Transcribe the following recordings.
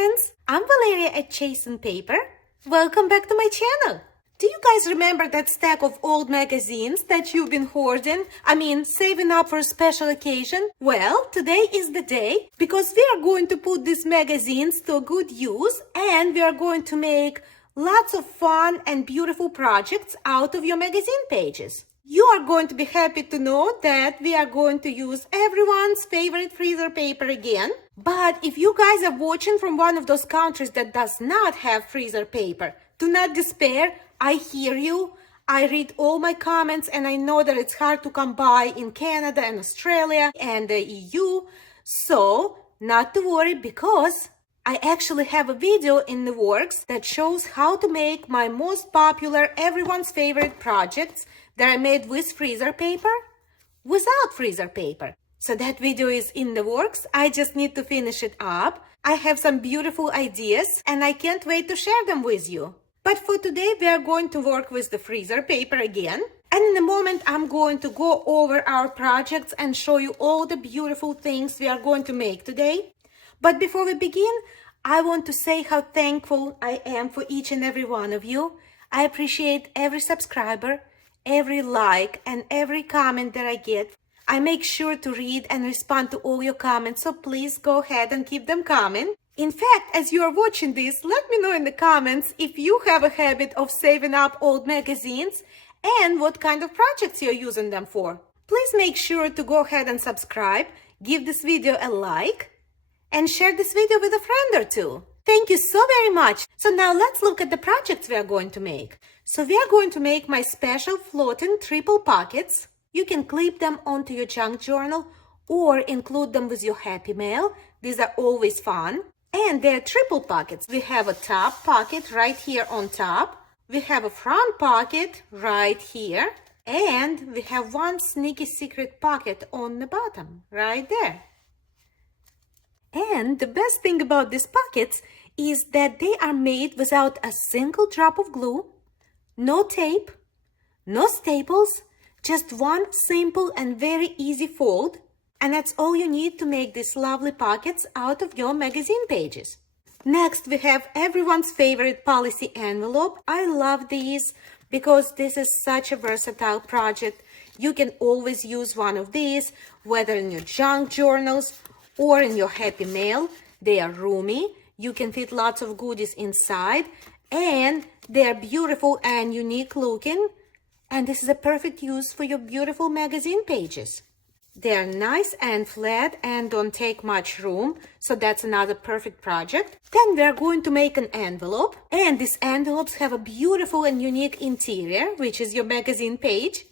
friends, I'm Valeria at Chase and Paper. Welcome back to my channel. Do you guys remember that stack of old magazines that you've been hoarding? Saving up for a special occasion? Well, today is the day because we are going to put these magazines to good use and we are going to make lots of fun and beautiful projects out of your magazine pages. You are going to be happy to know that we are going to use everyone's favorite freezer paper again. But if you guys are watching from one of those countries that does not have freezer paper, do not despair. I hear you. I read all my comments and I know that it's hard to come by in Canada and Australia and the EU. So, not to worry because I actually have a video in the works that shows how to make my most popular, everyone's favorite projects that I made with freezer paper, without freezer paper. So that video is in the works. I just need to finish it up. I have some beautiful ideas and I can't wait to share them with you. But for today, we are going to work with the freezer paper again. And in a moment, I'm going to go over our projects and show you all the beautiful things we are going to make today. But before we begin, I want to say how thankful I am for each and every one of you. I appreciate every subscriber, every like, and every comment that I get. I make sure to read and respond to all your comments, so please go ahead and keep them coming. In fact, as you are watching this, let me know in the comments if you have a habit of saving up old magazines and what kind of projects you're using them for. Please make sure to go ahead and subscribe, give this video a like, and share this video with a friend or two. Thank you so very much. So now let's look at the projects we are going to make. So we are going to make my special floating triple pockets. You can clip them onto your junk journal or include them with your happy mail. These are always fun. And they're triple pockets. We have a top pocket right here on top. We have a front pocket right here. And we have one sneaky secret pocket on the bottom right there. And the best thing about these pockets is that they are made without a single drop of glue, no tape, no staples, just one simple and very easy fold. And that's all you need to make these lovely pockets out of your magazine pages. Next, we have everyone's favorite policy envelope. I love these because this is such a versatile project. You can always use one of these, whether in your junk journals or in your happy mail. They are roomy. You can fit lots of goodies inside. And they are beautiful and unique looking. And this is a perfect use for your beautiful magazine pages. They are nice and flat and don't take much room, so that's another perfect project. Then we are going to make an envelope, and these envelopes have a beautiful and unique interior, which is your magazine page.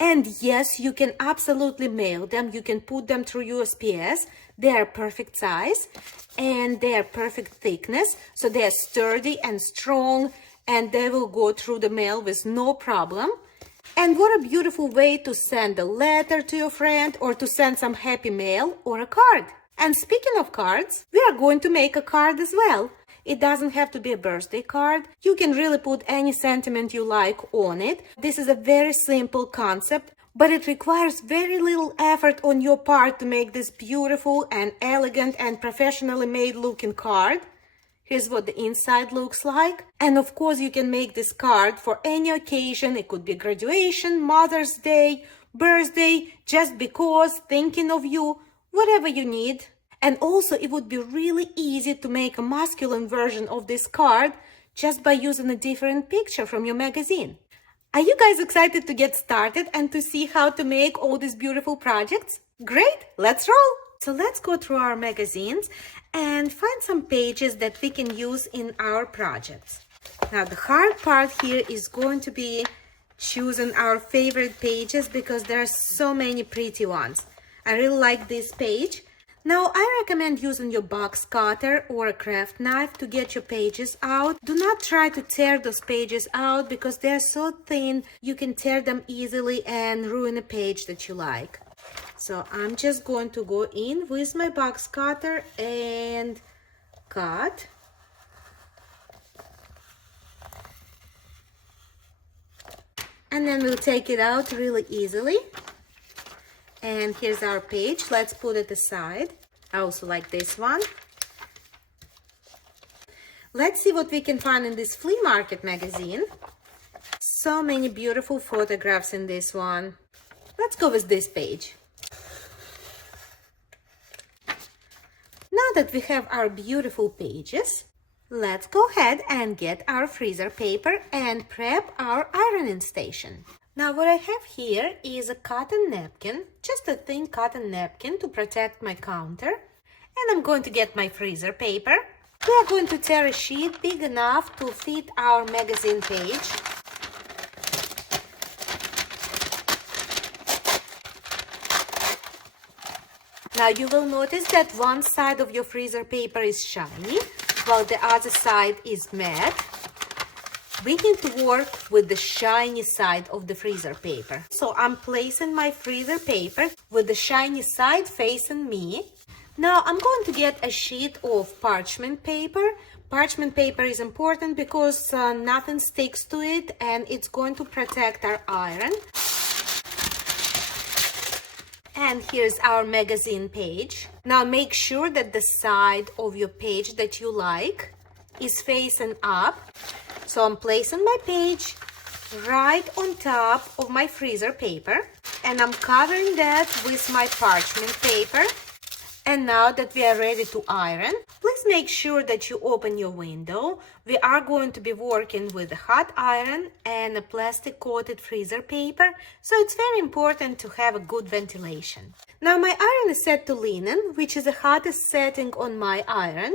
And yes, you can absolutely mail them. You can put them through USPS. They are perfect size and they are perfect thickness, so they are sturdy and strong and they will go through the mail with no problem. And what a beautiful way to send a letter to your friend or to send some happy mail or a card. And speaking of cards, we are going to make a card as well. It doesn't have to be a birthday card. You can really put any sentiment you like on it. This is a very simple concept, but it requires very little effort on your part to make this beautiful and elegant and professionally made looking card. Here's what the inside looks like. And of course, you can make this card for any occasion. It could be graduation, Mother's Day, birthday, just because, thinking of you, whatever you need. And also, it would be really easy to make a masculine version of this card just by using a different picture from your magazine. Are you guys excited to get started and to see how to make all these beautiful projects? Great, let's roll! So let's go through our magazines and find some pages that we can use in our projects. Now the hard part here is going to be choosing our favorite pages because there are so many pretty ones. I really like this page. Now I recommend using your box cutter or a craft knife to get your pages out. Do not try to tear those pages out because they're so thin you can tear them easily and ruin a page that you like. So I'm just going to go in with my box cutter and cut. And then we'll take it out really easily. And here's our page. Let's put it aside. I also like this one. Let's see what we can find in this Flea Market magazine. So many beautiful photographs in this one. Let's go with this page. Now that we have our beautiful pages, let's go ahead and get our freezer paper and prep our ironing station. Now what I have here is a cotton napkin, just a thin cotton napkin to protect my counter. And I'm going to get my freezer paper. We are going to tear a sheet big enough to fit our magazine page. Now you will notice that one side of your freezer paper is shiny, while the other side is matte. We need to work with the shiny side of the freezer paper. So I'm placing my freezer paper with the shiny side facing me. Now I'm going to get a sheet of parchment paper. Parchment paper is important because nothing sticks to it and it's going to protect our iron. And here's our magazine page. Now make sure that the side of your page that you like is facing up. So I'm placing my page right on top of my freezer paper and I'm covering that with my parchment paper. And now that we are ready to iron, please make sure that you open your window. We are going to be working with a hot iron and a plastic coated freezer paper, so it's very important to have a good ventilation. Now my iron is set to linen, which is the hottest setting on my iron,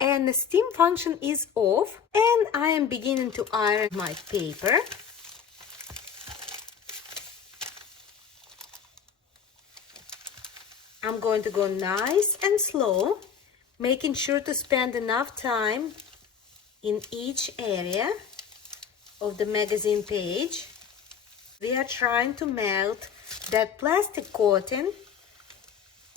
and the steam function is off, and I am beginning to iron my paper. I'm going to go nice and slow, making sure to spend enough time in each area of the magazine page. We are trying to melt that plastic coating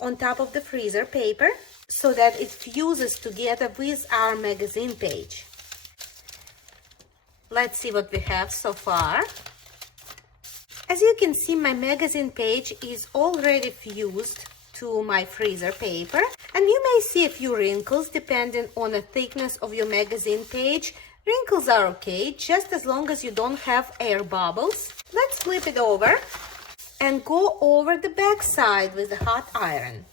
on top of the freezer paper so that it fuses together with our magazine page. Let's see what we have so far. As you can see, my magazine page is already fused to my freezer paper, and you may see a few wrinkles depending on the thickness of your magazine page. Wrinkles are okay, just as long as you don't have air bubbles. Let's flip it over and go over the back side with the hot iron.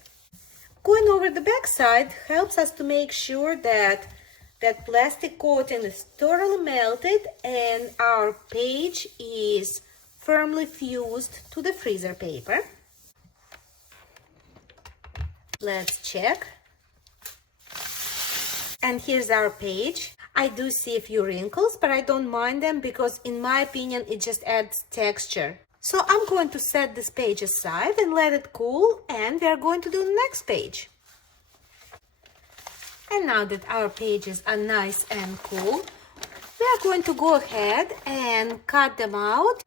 Going over the back side helps us to make sure that that plastic coating is thoroughly melted and our page is firmly fused to the freezer paper. Let's check. And here's our page. I do see a few wrinkles, but I don't mind them because in my opinion it just adds texture. So I'm going to set this page aside and let it cool, and we are going to do the next page. And now that our pages are nice and cool, we are going to go ahead and cut them out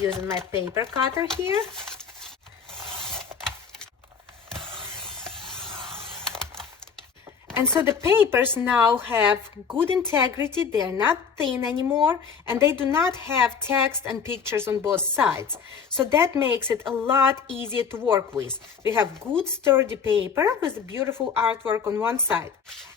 using my paper cutter here. And so the papers now have good integrity, they're not thin anymore, and they do not have text and pictures on both sides. So that makes it a lot easier to work with. We have good sturdy paper with beautiful artwork on one side.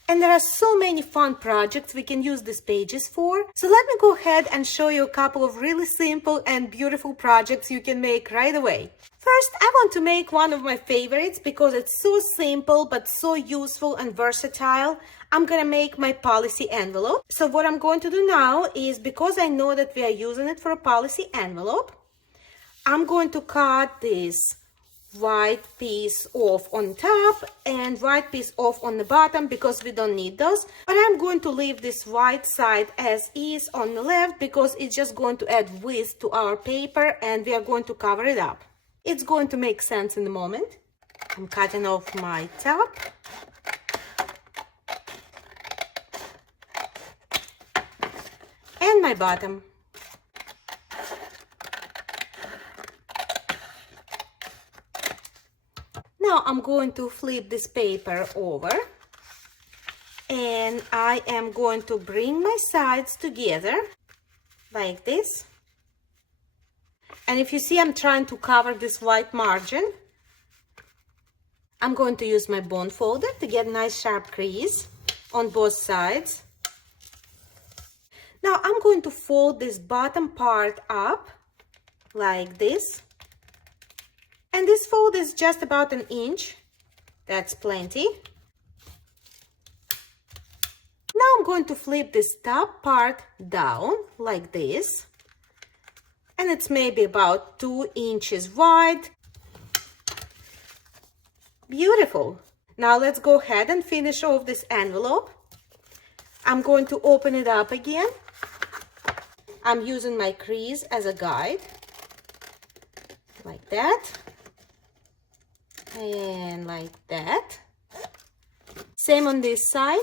And there are so many fun projects we can use these pages for. So let me go ahead and show you a couple of really simple and beautiful projects you can make right away. First, I want to make one of my favorites because it's so simple but so useful and versatile. I'm gonna make my policy envelope. So what I'm going to do now is, because I know that we are using it for a policy envelope, I'm going to cut this white piece off on top and white piece off on the bottom because we don't need those. But I'm going to leave this white side as is on the left because it's just going to add width to our paper and we are going to cover it up. It's going to make sense in a moment. I'm cutting off my top. And my bottom. Now I'm going to flip this paper over and I am going to bring my sides together like this. And if you see, I'm trying to cover this white margin. I'm going to use my bone folder to get a nice sharp crease. on both sides. Now I'm going to fold this bottom part up like this. And this fold is just about 1 inch. That's plenty. Now I'm going to flip this top part down like this. And it's maybe about 2 inches wide. Beautiful. Now let's go ahead and finish off this envelope. I'm going to open it up again. I'm using my crease as a guide. Like that. And like that. Same on this side.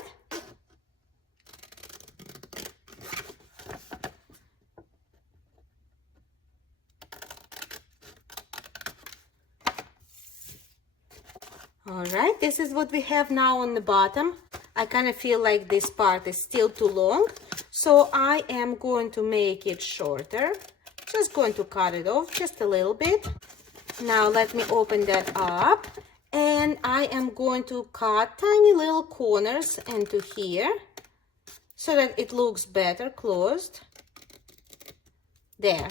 All right, this is what we have now on the bottom. I kind of feel like this part is still too long, so I am going to make it shorter. Just going to cut it off just a little bit. Now let me open that up, and I am going to cut tiny little corners into here so that it looks better closed. There.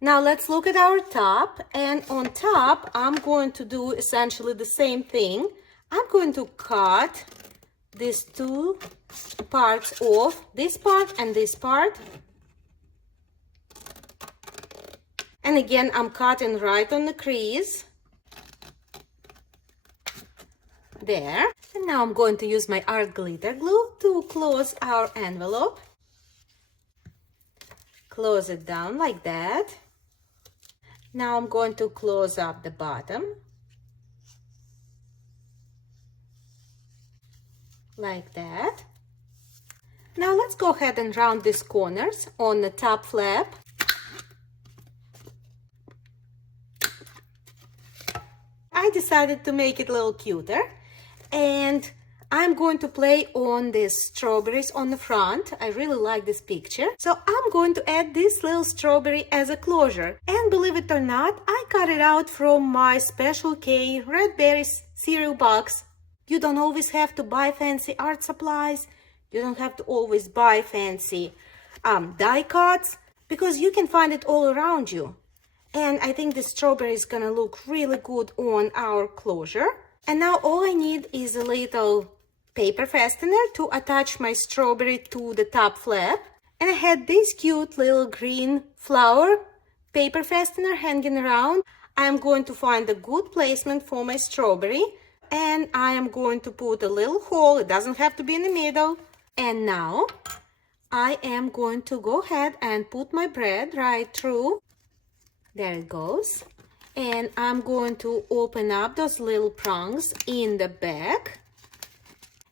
Now let's look at our top, and on top I'm going to do essentially the same thing. I'm going to cut these two parts off, this part and this part. And again, I'm cutting right on the crease. There. And now I'm going to use my art glitter glue to close our envelope. Close it down like that. Now I'm going to close up the bottom. Like that. Now let's go ahead and round these corners on the top flap. I decided to make it a little cuter, and I'm going to play on these strawberries on the front. I really like this picture. So I'm going to add this little strawberry as a closure. And believe it or not, I cut it out from my Special K Red Berries cereal box. You don't always have to buy fancy art supplies. You don't have to always buy fancy die cuts, because you can find it all around you. And I think the strawberry is gonna look really good on our closure. And now all I need is a little paper fastener to attach my strawberry to the top flap. And I had this cute little green flower paper fastener hanging around. I am going to find a good placement for my strawberry, and I am going to put a little hole. It doesn't have to be in the middle. And now I am going to go ahead and put my bread right through. There it goes. And I'm going to open up those little prongs in the back.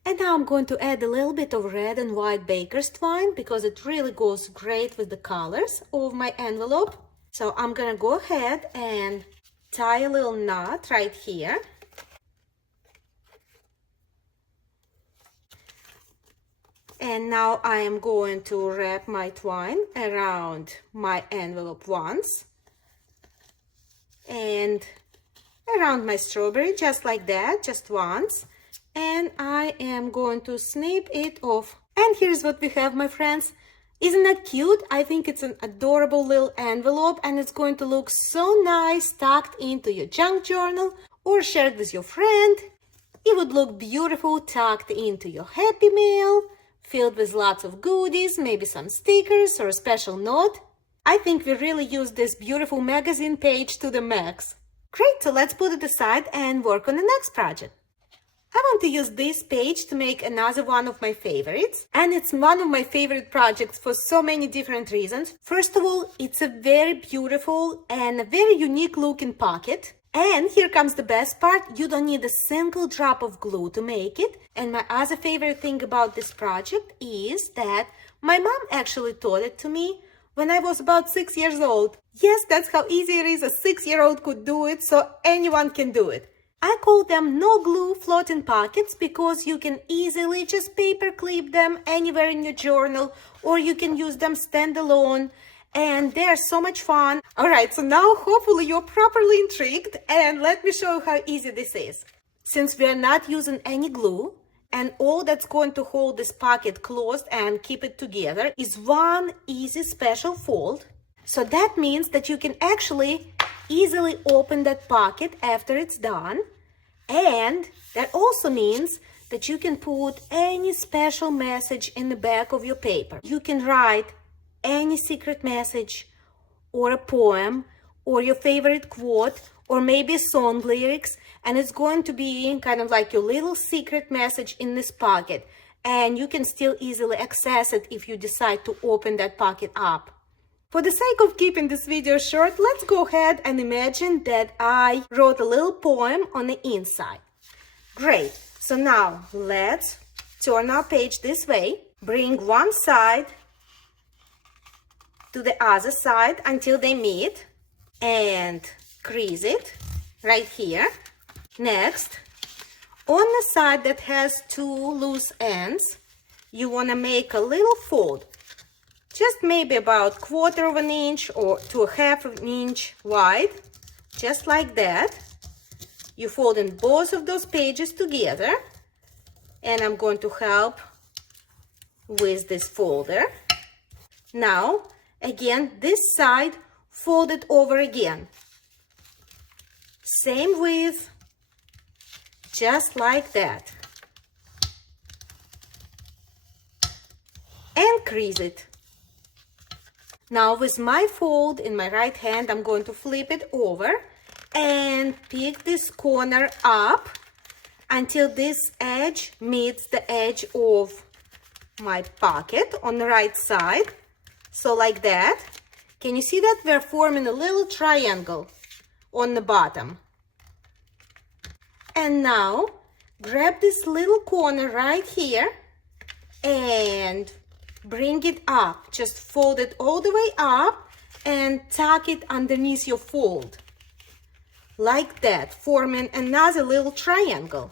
And now I'm going to add a little bit of red and white baker's twine, because it really goes great with the colors of my envelope. So I'm gonna go ahead and tie a little knot right here. And now I am going to wrap my twine around my envelope once. And around my strawberry, just like that, just once. And I am going to snip it off. And here's what we have, my friends. Isn't that cute? I think it's an adorable little envelope, and it's going to look so nice tucked into your junk journal or shared with your friend. It would look beautiful tucked into your Happy Mail, filled with lots of goodies, maybe some stickers or a special note. I think we really used this beautiful magazine page to the max. Great, so let's put it aside and work on the next project. I want to use this page to make another one of my favorites, and it's one of my favorite projects for so many different reasons. First of all, it's a very beautiful and a very unique looking pocket. And here comes the best part, you don't need a single drop of glue to make it. And my other favorite thing about this project is that my mom actually taught it to me when I was about 6 years old. Yes, that's how easy it is. A 6-year-old could do it, so anyone can do it. I call them no glue floating pockets because you can easily just paper clip them anywhere in your journal, or you can use them standalone, and they're so much fun. All right, so now hopefully you're properly intrigued, and let me show you how easy this is. Since we are not using any glue And all that's going to hold this pocket closed and keep it together is one easy special fold. So that means that you can actually easily open that pocket after it's done. And that also means that you can put any special message in the back of your paper. You can write any secret message or a poem or your favorite quote or maybe song lyrics, and it's going to be kind of like your little secret message in this pocket, and you can still easily access it if you decide to open that pocket up. For the sake of keeping this video short, let's go ahead and imagine that I wrote a little poem on the inside. Great. So now let's turn our page this way, bring one side to the other side until they meet, and crease it right here. Next, on the side that has two loose ends, you want to make a little fold, just maybe about 1/4 of an inch or to 1/2 of an inch wide, just like that. You fold in both of those pages together, and I'm going to help with this folder. Now, again, this side, fold it over again. Same width, just like that. And crease it. Now with my fold in my right hand, I'm going to flip it over and pick this corner up until this edge meets the edge of my pocket on the right side. So like that. Can you see that? We're forming a little triangle on the bottom. And now grab this little corner right here and bring it up. Just fold it all the way up and tuck it underneath your fold. Like that, forming another little triangle.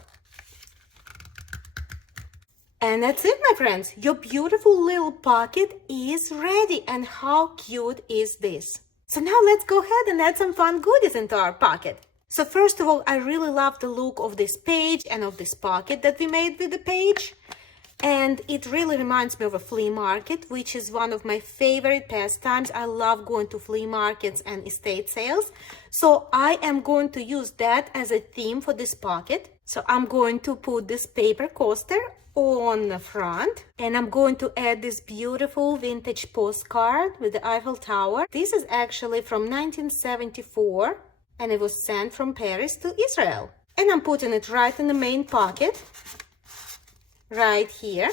And that's it, my friends. Your beautiful little pocket is ready. And how cute is this? So now let's go ahead and add some fun goodies into our pocket. So first of all, I really love the look of this page and of this pocket that we made with the page. And it really reminds me of a flea market, which is one of my favorite pastimes. I love going to flea markets and estate sales. So I am going to use that as a theme for this pocket. So I'm going to put this paper coaster on the front, and I'm going to add this beautiful vintage postcard with the Eiffel Tower. This is actually from 1974, and it was sent from Paris to Israel. And I'm putting it right in the main pocket, right here.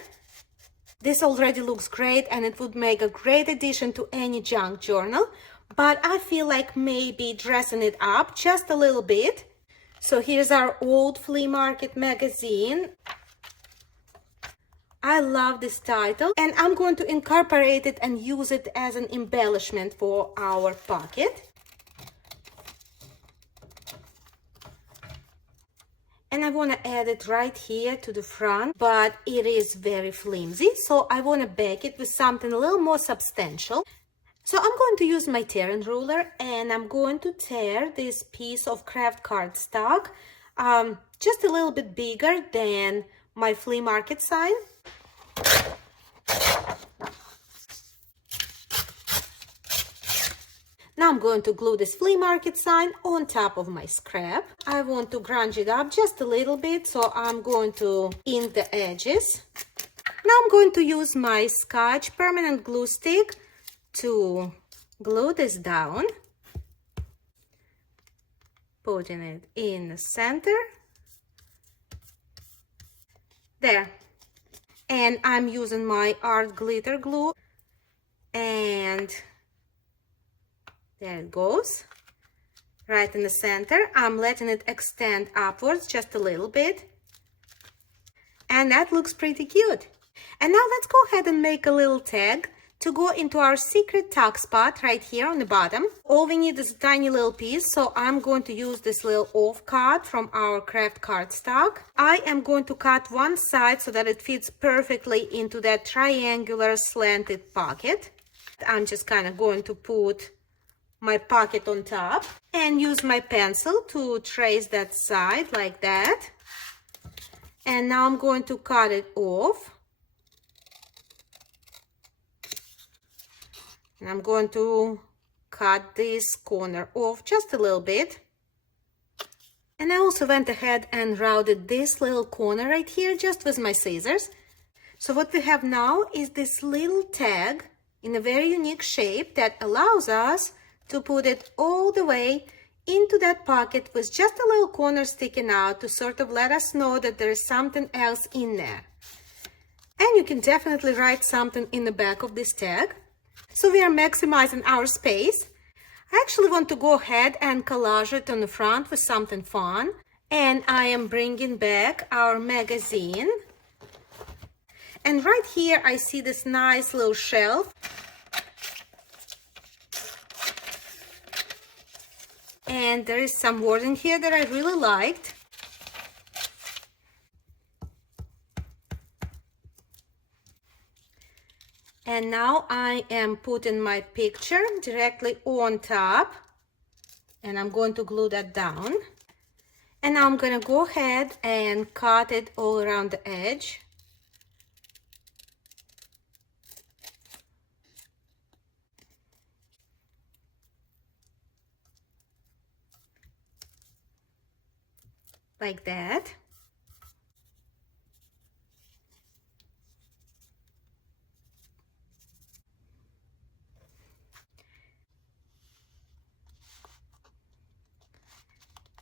This already looks great, and it would make a great addition to any junk journal, but I feel like maybe dressing it up just a little bit. So here's our old flea market magazine. I love this title, and I'm going to incorporate it and use it as an embellishment for our pocket. And I want to add it right here to the front, but it is very flimsy, so I want to back it with something a little more substantial. So I'm going to use my tearing ruler, and I'm going to tear this piece of craft cardstock just a little bit bigger than my flea market sign. Now I'm going to glue this flea market sign on top of my scrap. I want to grunge it up just a little bit, so I'm going to ink the edges. Now I'm going to use my Scotch permanent glue stick to glue this down. Putting it in the center. There. And I'm using my art glitter glue, and there it goes, right in the center. I'm letting it extend upwards just a little bit, and that looks pretty cute. And now let's go ahead and make a little tag to go into our secret tuck spot right here on the bottom. All we need is a tiny little piece, so I'm going to use this little off cut from our craft cardstock. I am going to cut one side so that it fits perfectly into that triangular slanted pocket. I'm just kind of going to put my pocket on top and use my pencil to trace that side like that. And now I'm going to cut it off. And I'm going to cut this corner off just a little bit. And I also went ahead and routed this little corner right here just with my scissors. So what we have now is this little tag in a very unique shape that allows us to put it all the way into that pocket with just a little corner sticking out to sort of let us know that there is something else in there. And you can definitely write something in the back of this tag. So we are maximizing our space. I actually want to go ahead and collage it on the front with something fun. And I am bringing back our magazine. And right here I see this nice little shelf. And there is some wording here that I really liked. And now I am putting my picture directly on top, and I'm going to glue that down. And now I'm going to go ahead and cut it all around the edge. Like that.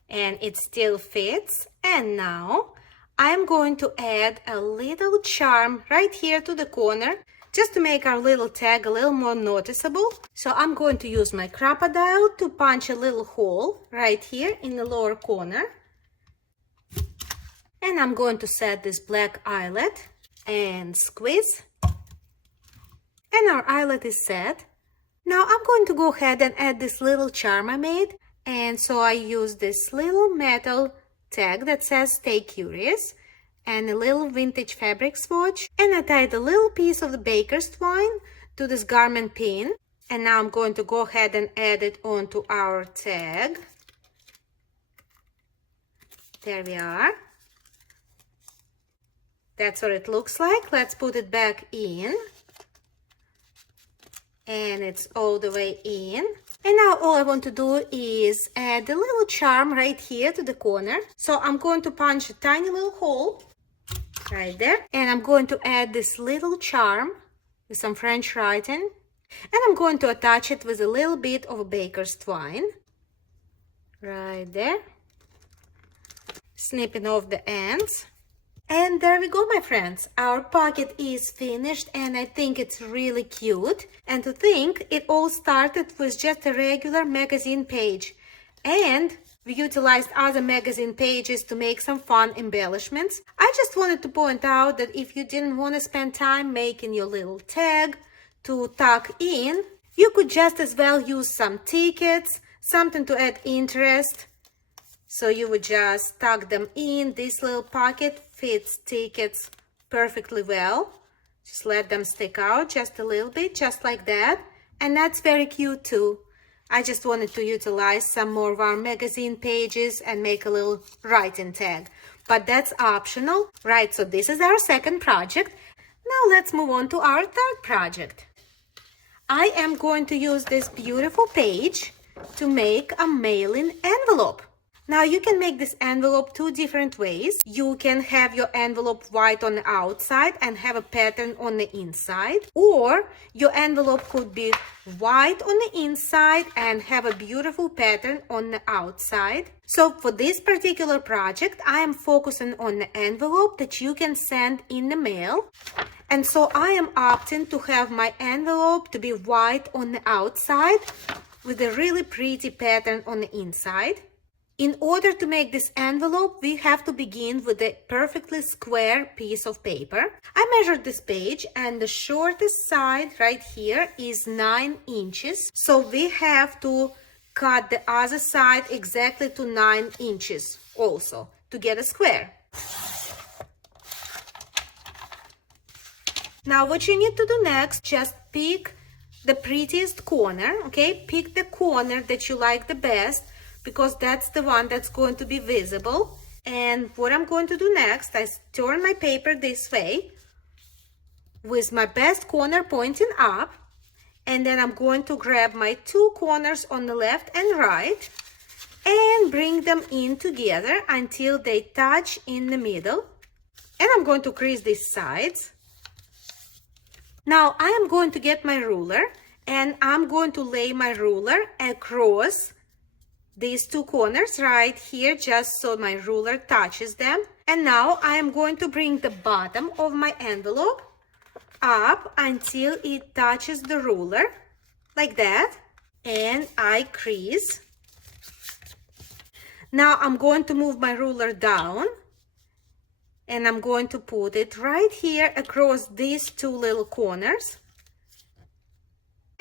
And it still fits. And now I'm going to add a little charm right here to the corner just to make our little tag a little more noticeable. So I'm going to use my crocodile to punch a little hole right here in the lower corner. And I'm going to set this black eyelet and squeeze. And our eyelet is set. Now I'm going to go ahead and add this little charm I made. And so I use this little metal tag that says "Stay Curious" and a little vintage fabric swatch. And I tied a little piece of the baker's twine to this garment pin. And now I'm going to go ahead and add it onto our tag. There we are. That's what it looks like. Let's put it back in. And it's all the way in. And now all I want to do is add a little charm right here to the corner. So I'm going to punch a tiny little hole right there. And I'm going to add this little charm with some French writing. And I'm going to attach it with a little bit of a baker's twine. Right there. Snipping off the ends. And there we go, my friends. Our pocket is finished and I think it's really cute. And to think, it all started with just a regular magazine page. And we utilized other magazine pages to make some fun embellishments. I just wanted to point out that if you didn't want to spend time making your little tag to tuck in, you could just as well use some tickets, something to add interest. So you would just tuck them in. This little pocket fits tickets perfectly well. Just let them stick out just a little bit, just like that. And that's very cute too. I just wanted to utilize some more of our magazine pages and make a little writing tag. But that's optional, right? So this is our second project. Now let's move on to our third project. I am going to use this beautiful page to make a mailing envelope. Now you can make this envelope two different ways. You can have your envelope white on the outside and have a pattern on the inside. Or your envelope could be white on the inside and have a beautiful pattern on the outside. So for this particular project, I am focusing on the envelope that you can send in the mail. And so I am opting to have my envelope to be white on the outside with a really pretty pattern on the inside. In order to make this envelope, we have to begin with a perfectly square piece of paper. I measured this page and the shortest side right here is 9 inches. So we have to cut the other side exactly to 9 inches also to get a square. Now what you need to do next, just pick the prettiest corner, okay? Pick the corner that you like the best, because that's the one that's going to be visible. And what I'm going to do next, I turn my paper this way with my best corner pointing up, and then I'm going to grab my two corners on the left and right and bring them in together until they touch in the middle. And I'm going to crease these sides. Now I am going to get my ruler and I'm going to lay my ruler across these two corners right here, just so my ruler touches them. And now I am going to bring the bottom of my envelope up until it touches the ruler, like that, and I crease. Now I'm going to move my ruler down and I'm going to put it right here across these two little corners.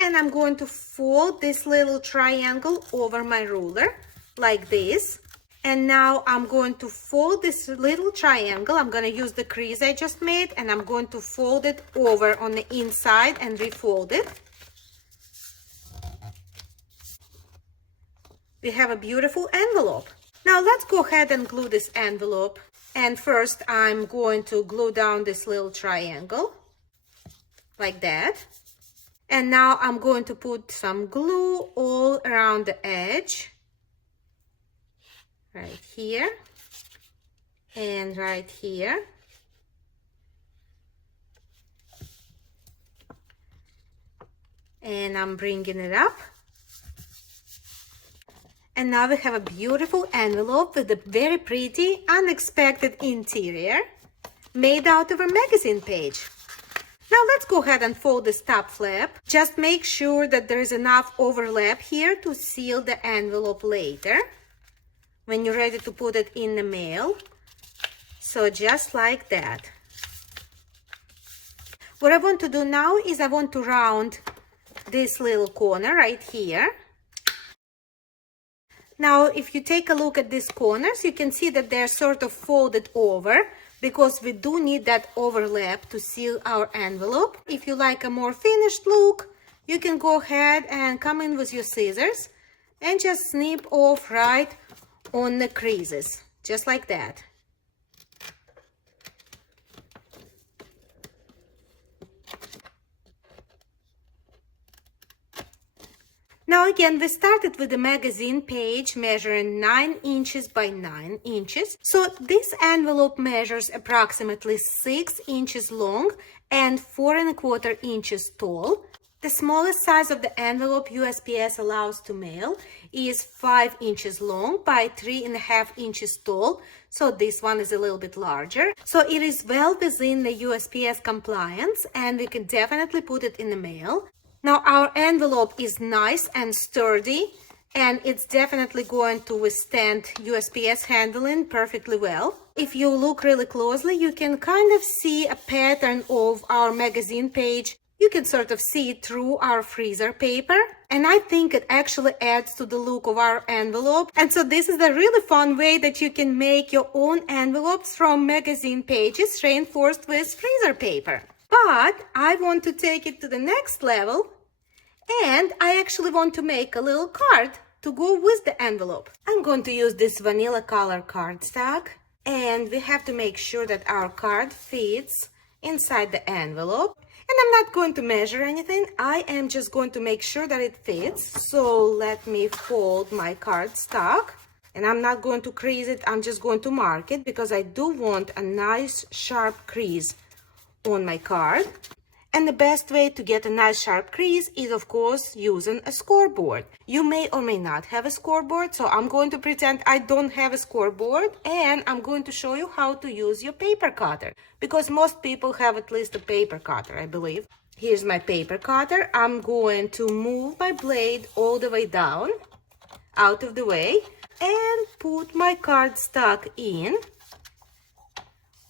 And I'm going to fold this little triangle over my ruler like this. And now I'm going to fold this little triangle. I'm going to use the crease I just made and I'm going to fold it over on the inside and refold it. We have a beautiful envelope. Now let's go ahead and glue this envelope. And first I'm going to glue down this little triangle like that. And now I'm going to put some glue all around the edge, right here and right here. And I'm bringing it up. And now we have a beautiful envelope with a very pretty, unexpected interior made out of a magazine page. Now let's go ahead and fold this top flap. Just make sure that there is enough overlap here to seal the envelope later when you're ready to put it in the mail. So just like that. What I want to do now is I want to round this little corner right here. Now if you take a look at these corners, you can see that they're sort of folded over, because we do need that overlap to seal our envelope. If you like a more finished look, you can go ahead and come in with your scissors and just snip off right on the creases, just like that. Now again, we started with the magazine page measuring 9 inches by 9 inches. So this envelope measures approximately 6 inches long and 4¼ inches tall. The smallest size of the envelope USPS allows to mail is 5 inches long by 3½ inches tall. So this one is a little bit larger. So it is well within the USPS compliance and we can definitely put it in the mail. Now our envelope is nice and sturdy and it's definitely going to withstand USPS handling perfectly well. If you look really closely, you can kind of see a pattern of our magazine page. You can sort of see it through our freezer paper. And I think it actually adds to the look of our envelope. And so this is a really fun way that you can make your own envelopes from magazine pages reinforced with freezer paper. But I want to take it to the next level. And I actually want to make a little card to go with the envelope. I'm going to use this vanilla color cardstock, and we have to make sure that our card fits inside the envelope. And I'm not going to measure anything. I am just going to make sure that it fits. So let me fold my cardstock, and I'm not going to crease it. I'm just going to mark it because I do want a nice sharp crease on my card. And the best way to get a nice sharp crease is, of course, using a scoreboard. You may or may not have a scoreboard, so I'm going to pretend I don't have a scoreboard, and I'm going to show you how to use your paper cutter, because most people have at least a paper cutter, I believe. Here's my paper cutter. I'm going to move my blade all the way down, out of the way, and put my cardstock in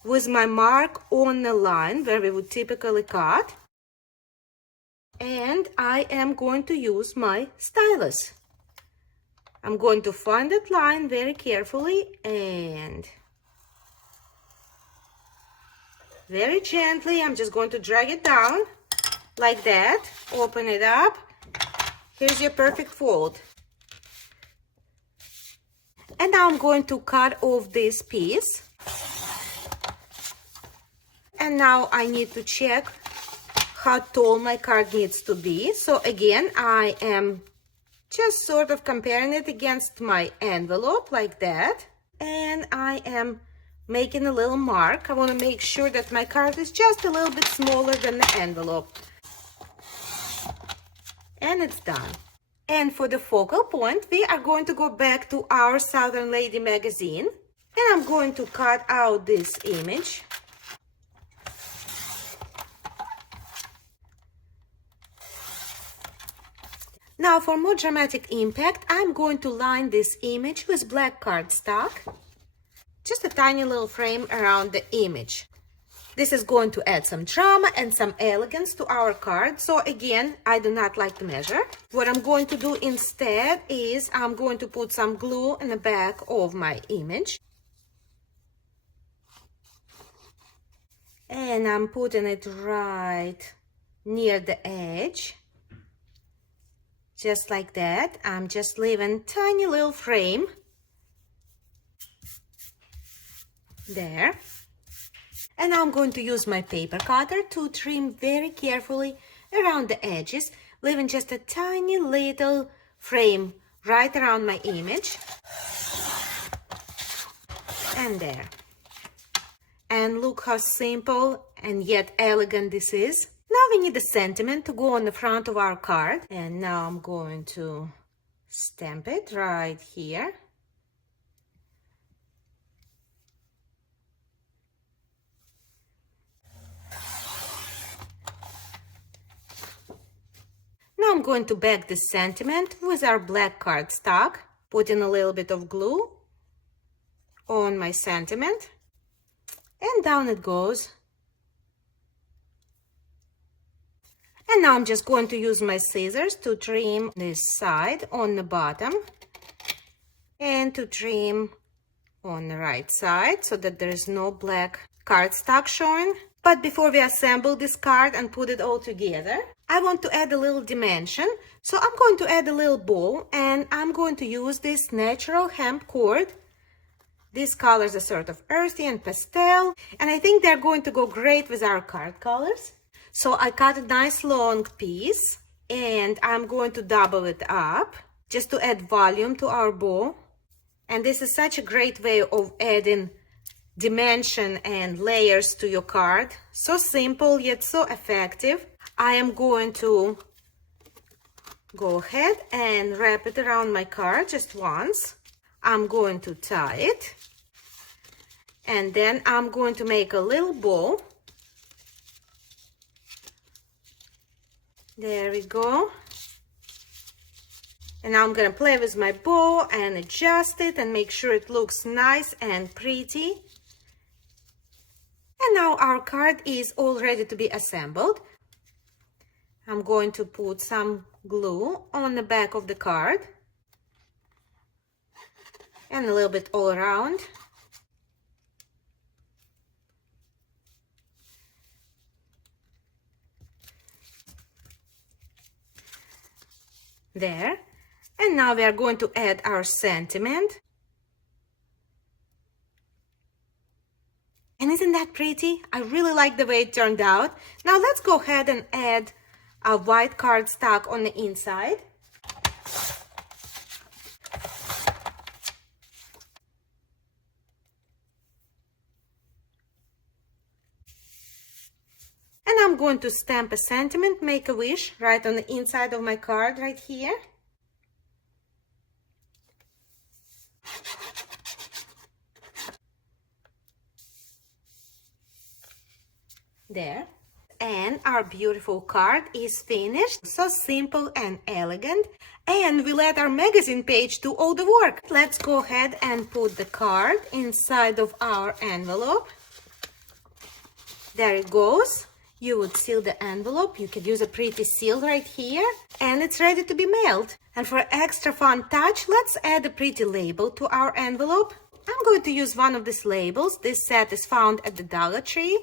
with my mark on the line where we would typically cut. And I am going to use my stylus. I'm going to find that line very carefully and very gently. I'm just going to drag it down like that. Open it up. Here's your perfect fold. And now I'm going to cut off this piece. And now I need to check how tall my card needs to be. So again, I am just sort of comparing it against my envelope like that. And I am making a little mark. I want to make sure that my card is just a little bit smaller than the envelope. And it's done. And for the focal point, we are going to go back to our Southern Lady magazine. And I'm going to cut out this image. Now for more dramatic impact, I'm going to line this image with black cardstock. Just a tiny little frame around the image. This is going to add some drama and some elegance to our card. So again, I do not like to measure. What I'm going to do instead is I'm going to put some glue in the back of my image. And I'm putting it right near the edge. Just like that. I'm just leaving a tiny little frame. There. And now I'm going to use my paper cutter to trim very carefully around the edges, leaving just a tiny little frame right around my image. And there. And look how simple and yet elegant this is. Now we need a sentiment to go on the front of our card. And now I'm going to stamp it right here. Now I'm going to back the sentiment with our black cardstock, putting a little bit of glue on my sentiment, and down it goes. And now I'm just going to use my scissors to trim this side on the bottom and to trim on the right side so that there is no black cardstock showing. But before we assemble this card and put it all together, I want to add a little dimension. So I'm going to add a little bow, and I'm going to use this natural hemp cord. These colors are sort of earthy and pastel, and I think they're going to go great with our card colors. So I cut a nice long piece, and I'm going to double it up just to add volume to our bow. And this is such a great way of adding dimension and layers to your card. So simple yet so effective. I am going to go ahead and wrap it around my card just once. I'm going to tie it, and then I'm going to make a little bow. There we go. And now I'm gonna play with my bow and adjust it and make sure it looks nice and pretty. And now our card is all ready to be assembled. I'm going to put some glue on the back of the card and a little bit all around. There. And now we are going to add our sentiment. And isn't that pretty? I really like the way it turned out. Now let's go ahead and add a white cardstock on the inside. And I'm going to stamp a sentiment, make a wish, right on the inside of my card right here. There. And our beautiful card is finished. So simple and elegant. And we let our magazine page do all the work. Let's go ahead and put the card inside of our envelope. There it goes. You would seal the envelope. You could use a pretty seal right here. And it's ready to be mailed. And for an extra fun touch, let's add a pretty label to our envelope. I'm going to use one of these labels. This set is found at the Dollar Tree.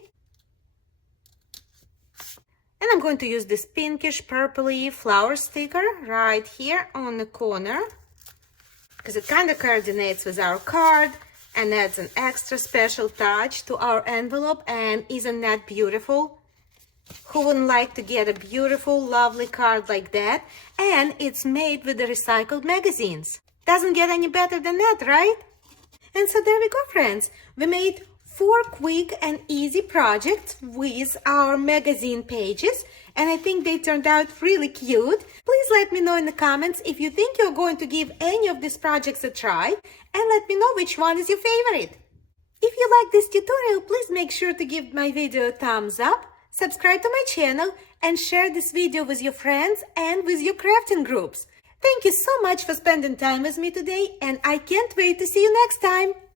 And I'm going to use this pinkish purpley flower sticker right here on the corner. because it kind of coordinates with our card and adds an extra special touch to our envelope. And isn't that beautiful? Who wouldn't like to get a beautiful, lovely card like that? And it's made with the recycled magazines. Doesn't get any better than that, right? And so there we go, friends. We made 4 quick and easy projects with our magazine pages, and I think they turned out really cute. Please let me know in the comments if you think you're going to give any of these projects a try, and let me know which one is your favorite. If you like this tutorial, please make sure to give my video a thumbs up, subscribe to my channel, and share this video with your friends and with your crafting groups. Thank you so much for spending time with me today, and I can't wait to see you next time.